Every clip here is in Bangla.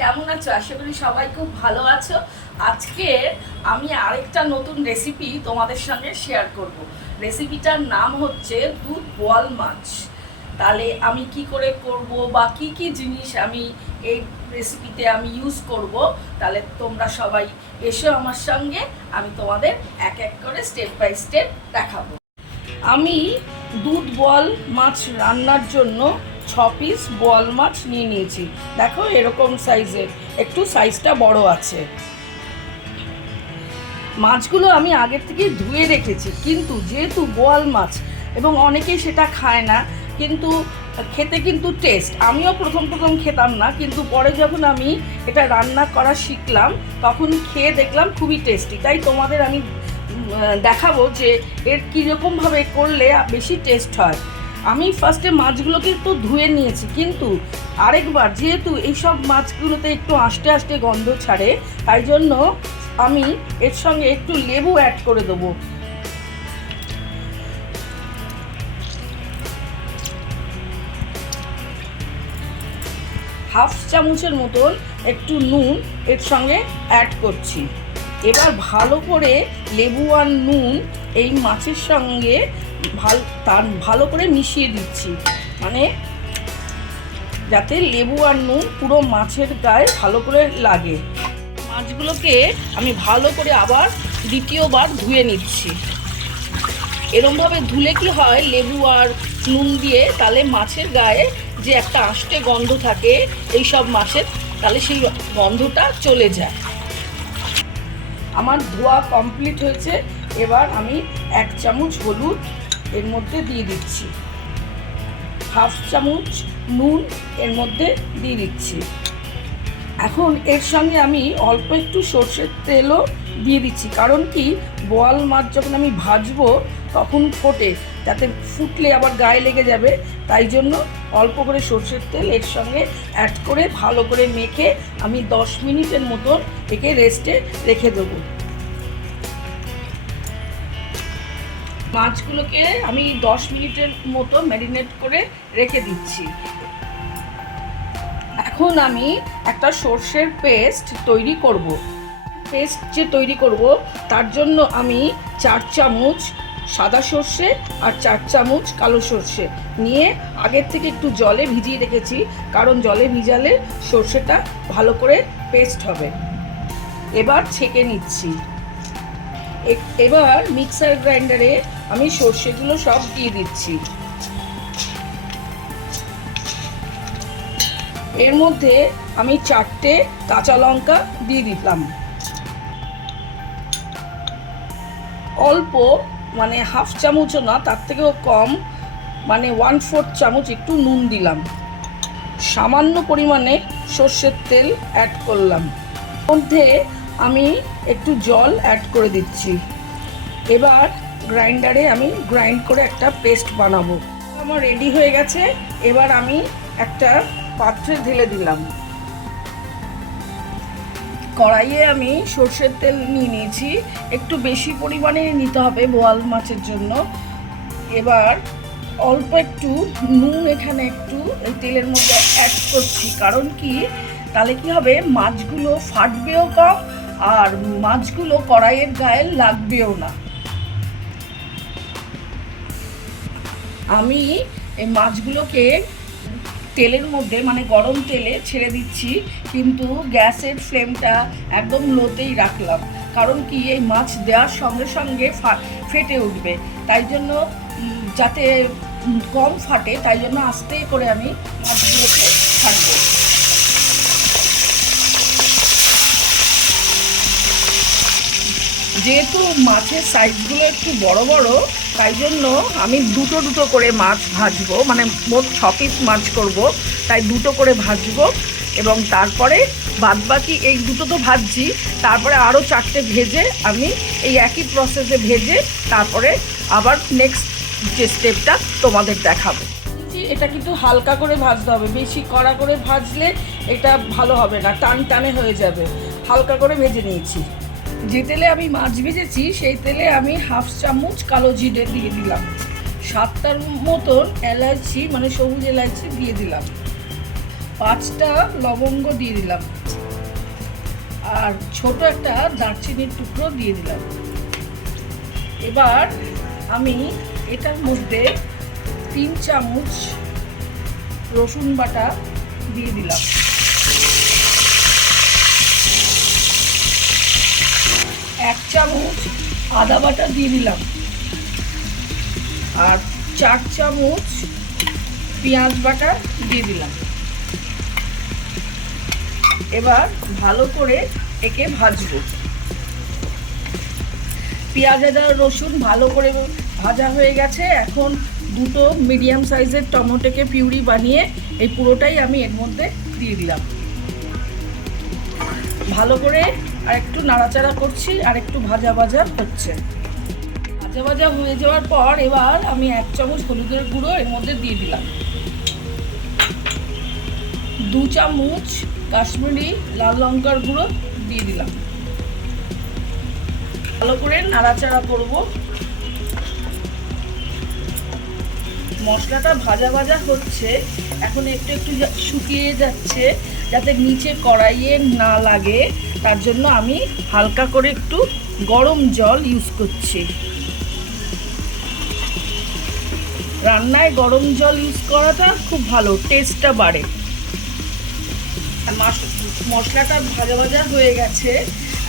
কেমন আছো? আশা করি সবাই খুব ভালো আছো। আজকে আমি আরেকটা নতুন রেসিপি তোমাদের সঙ্গে শেয়ার করব। রেসিপিটার নাম হচ্ছে দুধ বোয়াল মাছ। তাহলে আমি কি করে করব বা কি কি জিনিস আমি এই রেসিপিতে আমি ইউজ করব, তাহলে তোমরা সবাই এসো আমার সঙ্গে, আমি তোমাদের এক এক করে স্টেপ বাই স্টেপ দেখাবো। আমি দুধ বোয়াল মাছ রান্নার জন্য 6 পিস বোয়াল মাছ নিয়ে নিয়েছি। দেখো এরকম সাইজের, একটু সাইজটা বড় আছে। মাছগুলো আমি আগের থেকে ধুয়ে রেখেছি, কিন্তু যেহেতু বোয়াল মাছ এবং অনেকেই সেটা খায় না, কিন্তু খেতে কিন্তু টেস্ট। আমিও প্রথম খেতাম না, কিন্তু পরে যখন আমি এটা রান্না করা শিখলাম তখন খেয়ে দেখলাম খুবই টেস্টি। তাই তোমাদের আমি দেখাবো যে এর কীরকমভাবে করলে বেশি টেস্ট হয়। আমি ফার্স্টে মাছগুলোকে একটু ধুয়ে নিয়েছি, কিন্তু আরেকবার যেহেতু এইসব মাছগুলোতে একটু আস্তে আস্তে গন্ধ ছাড়ে, তাই জন্য আমি এর সঙ্গে একটু লেবু অ্যাড করে দেবো। হাফ চামচের মতন একটু নুন এর সঙ্গে অ্যাড করছি। এবার ভালো করে লেবু আর নুন এই মাছের সঙ্গে ভালো করে মিশিয়ে দিচ্ছি, মানে যাতে লেবু আর নুন পুরো মাছের গায়ে ভালো করে লাগে। মাছগুলোকে আমি ভালো করে আবার দ্বিতীয়বার ধুয়ে নিচ্ছি। এরমভাবে ধুলে কি হয়, লেবু আর নুন দিয়ে, তাহলে মাছের গায়ে যে একটা আষ্টে গন্ধ থাকে এই সব মাছের, তাহলে সেই গন্ধটা চলে যায়। আমার ধোয়া কমপ্লিট হয়েছে। এবার আমি 1 চামচ হলুদ এর মধ্যে দিয়ে দিচ্ছি, হাফ চামচ নুন এর মধ্যে দিয়ে দিচ্ছি। এখন এর সঙ্গে আমি অল্প একটু সর্ষের তেলও দিয়ে দিচ্ছি, কারণ কি বোয়াল মাছ যখন আমি ভাজবো তখন ফোটে, যাতে ফুটলে আবার গায়ে লেগে যাবে, তাই জন্য অল্প করে সর্ষের তেল এর সঙ্গে অ্যাড করে ভালো করে মেখে আমি 10 মিনিটের মতন একে রেস্টে রেখে দেবো। মাছগুলোকে আমি 10 মিনিটের মতো ম্যারিনেট করে রেখে দিচ্ছি। এখন আমি একটা সর্ষের পেস্ট তৈরি করব। পেস্ট যে তৈরি করব তার জন্য আমি 4 চামচ সাদা সর্ষে আর 4 চামচ কালো সর্ষে নিয়ে আগের থেকে একটু জলে ভিজিয়ে রেখেছি, কারণ জলে ভিজালে সর্ষেটা ভালো করে পেস্ট হবে। এবার ছেঁকে নিচ্ছি। এবার মিক্সার গ্রাইন্ডারে আমি সর্ষেগুলো সব দিয়ে দিচ্ছি। এর মধ্যে আমি 4টে কাঁচা লঙ্কা দিয়ে দিলাম। অল্প, মানে হাফ চামচও না, তার থেকেও কম, মানে 1/4 চামচ একটু নুন দিলাম। সামান্য পরিমাণে সর্ষের তেল অ্যাড করলাম। মধ্যে আমি একটু জল অ্যাড করে দিচ্ছি। এবার গ্রাইন্ডারে আমি গ্রাইন্ড করে একটা পেস্ট বানাবো। আমার রেডি হয়ে গেছে। এবার আমি একটা পাত্রে ঢেলে দিলাম। কড়াইয়ে আমি সর্ষের তেল নিয়ে নিয়েছি, একটু বেশি পরিমাণে নিতে হবে বোয়াল মাছের জন্য। এবার অল্প একটু নুন এখানে একটু এই তেলের মধ্যে অ্যাড করছি, কারণ কি তাহলে কি হবে, মাছগুলো ফাটবেও কম আর মাছগুলো কড়াইয়ের গায়ে লাগবেও না। আমি এই মাছগুলোকে তেলের মধ্যে, মানে গরম তেলে ছেড়ে দিচ্ছি, কিন্তু গ্যাসের ফ্লেমটা একদম লোতেই রাখলাম, কারণ কি এই মাছ দেওয়ার সঙ্গে সঙ্গে ফেটে উঠবে, তাই জন্য যাতে কম ফাটে, তাই জন্য আস্তে করে আমি মাছগুলোকে ছাড়বো। যেহেতু মাছের সাইজগুলো একটু বড় বড়, তাই জন্য আমি দুটো করে মাছ ভাজবো, মানে মোট 6 পিস মাছ করব, তাই 2টো করে ভাজবো। এবং তারপরে বাদবাকি এই 2টো তো ভাজছি, তারপরে আরও 4টে ভেজে আমি এই একই প্রসেসে ভেজে তারপরে আবার নেক্সট যে স্টেপটা তোমাদের দেখাবো। এটা কিন্তু হালকা করে ভাজতে হবে, বেশি কড়া করে ভাজলে এটা ভালো হবে না, টানে হয়ে যাবে। হালকা করে ভেজে নিয়েছি। যে তেলে আমি মাছ ভেজেছি সেই তেলে আমি হাফ চামচ কালো জিরে দিয়ে দিলাম, 7টার মতন এলাচি, মানে সবুজ এলাচি দিয়ে দিলাম। 5টা লবঙ্গ দিয়ে দিলাম, আর ছোট একটা দারচিনির টুকরো দিয়ে দিলাম। এবার আমি এটার মধ্যে 3 চামচ রসুন বাটা দিয়ে দিলাম, 1 চামচ আদা বাটা দিয়ে দিলাম, আর 4 চামচ পেঁয়াজ বাটা দিয়ে দিলাম। এবার ভালো করে একে ভাজবো। পেঁয়াজ আদা রসুন ভালো করে ভাজা হয়ে গেছে। এখন 2টো মিডিয়াম সাইজের টমেটোকে পিউরি বানিয়ে এই পুরোটাই আমি এর মধ্যে দিয়ে দিলাম। ভালো করে আর একটু নাড়াচাড়া করছি, আর একটু ভাজা ভাজা হচ্ছে। ভাজা ভাজা হয়ে যাওয়ার পর এবার আমি 1 চামচ হলুদের গুঁড়ো এর মধ্যে দিয়ে দিলাম, 2 চামচ কাশ্মীরি লাল লঙ্কার গুঁড়ো দিয়ে দিলাম। ভালো করে নাড়াচাড়া করব। মশলাটা ভাজা ভাজা হচ্ছে, এখন একটু একটু শুকিয়ে যাচ্ছে, যাতে নিচে কড়াইয়ে না লাগে তার জন্য আমি হালকা করে একটু গরম জল ইউজ করছি। রান্নায় গরম জল ইউজ করাটা খুব ভালো, টেস্টটা বাড়ে। মশলাটা ভাজা ভাজা হয়ে গেছে।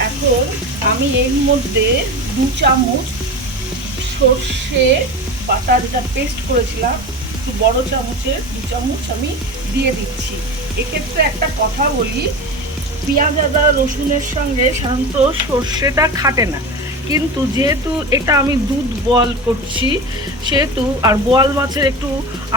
এখন আমি এর মধ্যে 2 চামচ সর্ষে বাটা যেটা পেস্ট করেছিলাম, একটু বড় চামচের 2 চামচ আমি দিয়ে দিচ্ছি। এক্ষেত্রে একটা কথা বলি, পেঁয়াজ আদা রসুনের সঙ্গে সাধারণত সর্ষেটা খাটে না, কিন্তু যেহেতু এটা আমি দুধ বয়েল করছি সেহেতু, আর বোয়াল মাছের একটু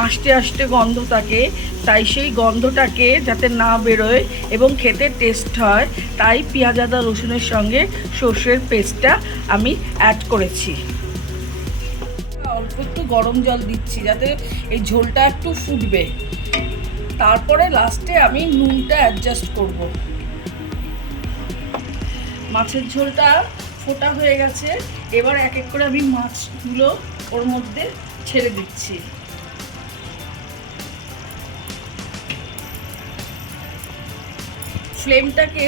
আষ্টে আষ্টে গন্ধ থাকে, তাই সেই গন্ধটাকে যাতে না বেরোয় এবং খেতে টেস্ট হয়, তাই পেঁয়াজ আদা রসুনের সঙ্গে সর্ষের পেস্টটা আমি অ্যাড করেছি। অল্প একটু গরম জল দিচ্ছি যাতে এই ঝোলটা একটু ফুটবে। তারপরে লাস্টে আমি নুনটা অ্যাডজাস্ট করব। মাছের ঝোলটা ফোটা হয়ে গেছে। এবার এক এক করে আমি মাছগুলো ওর মধ্যে ছেড়ে দিচ্ছি। ফ্লেমটাকে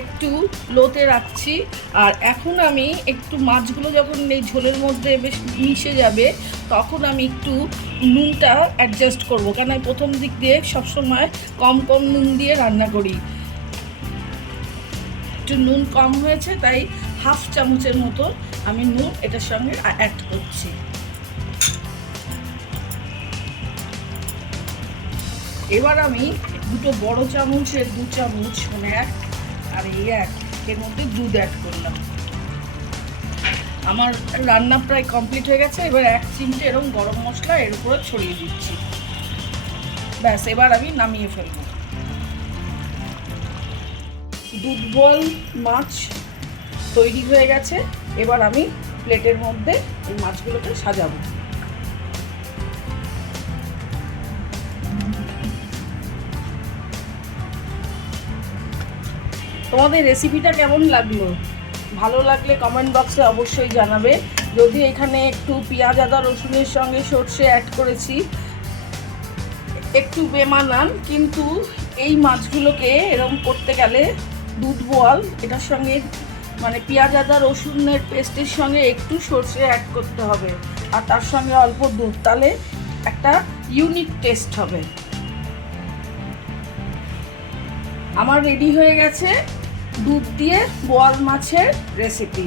একটু লোতে রাখছি। আর এখন আমি একটু মাছগুলো যখন এই ঝোলের মধ্যে বেশ মিশে যাবে, তখন আমি একটু নুনটা অ্যাডজাস্ট করবো, কারণ আমি প্রথম দিক দিয়ে সবসময় কম কম নুন দিয়ে রান্না করি। একটু নুন কম হয়েছে, তাই 1/2 চামচের মতো আমি নুন এটার সঙ্গে অ্যাড করছি। এবার আমি 2টো বড় চামচের 2 চামচ, মানে 1 আর এই 1, এর মধ্যে দুধ অ্যাড করলাম। আমার রান্না প্রায় কমপ্লিট হয়ে গেছে। এবার 1 চিমটে এরকম গরম মশলা এর উপরে ছড়িয়ে দিচ্ছি। ব্যাস, এবার আমি নামিয়ে ফেলব। দুধ বয়েল মাছ তৈরি হয়ে গেছে। এবার আমি প্লেটের মধ্যে এই মাছগুলোকে সাজাবো। তোমাদের রেসিপিটা কেমন লাগলো? ভালো লাগলে কমেন্ট বক্সে অবশ্যই জানাবে। যদি এখানে একটু পেঁয়াজ আদা রসুনের সঙ্গে সর্ষে অ্যাড করেছি, একটু বেমানান, কিন্তু এই মাছগুলোকে এরকম করতে গেলে দুধ বয়েল এটার সঙ্গে, মানে পেঁয়াজ আদা রসুনের পেস্টের সঙ্গে একটু সর্ষে অ্যাড করতে হবে, আর তার সঙ্গে অল্প দুধ, তাহলে একটা ইউনিক টেস্ট হবে। আমার রেডি হয়ে গেছে দুধ দিয়ে বোয়াল মাছের রেসিপি।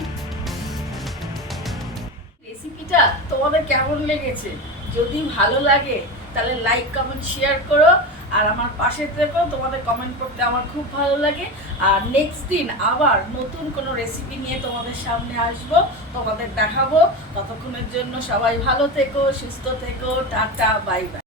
রেসিপিটা তোমাদের কেমন লেগেছে? যদি ভালো লাগে তাহলে লাইক কমেন্ট শেয়ার করো, আর আমার পাশে থেকো। তোমাদের কমেন্ট করতে আমার খুব ভালো লাগে। আর নেক্সট দিন আবার নতুন কোনো রেসিপি নিয়ে তোমাদের সামনে আসবো, তোমাদের দেখাবো। ততক্ষণের জন্য সবাই ভালো থেকো, সুস্থ থেকো, টাটা, বাই বাই।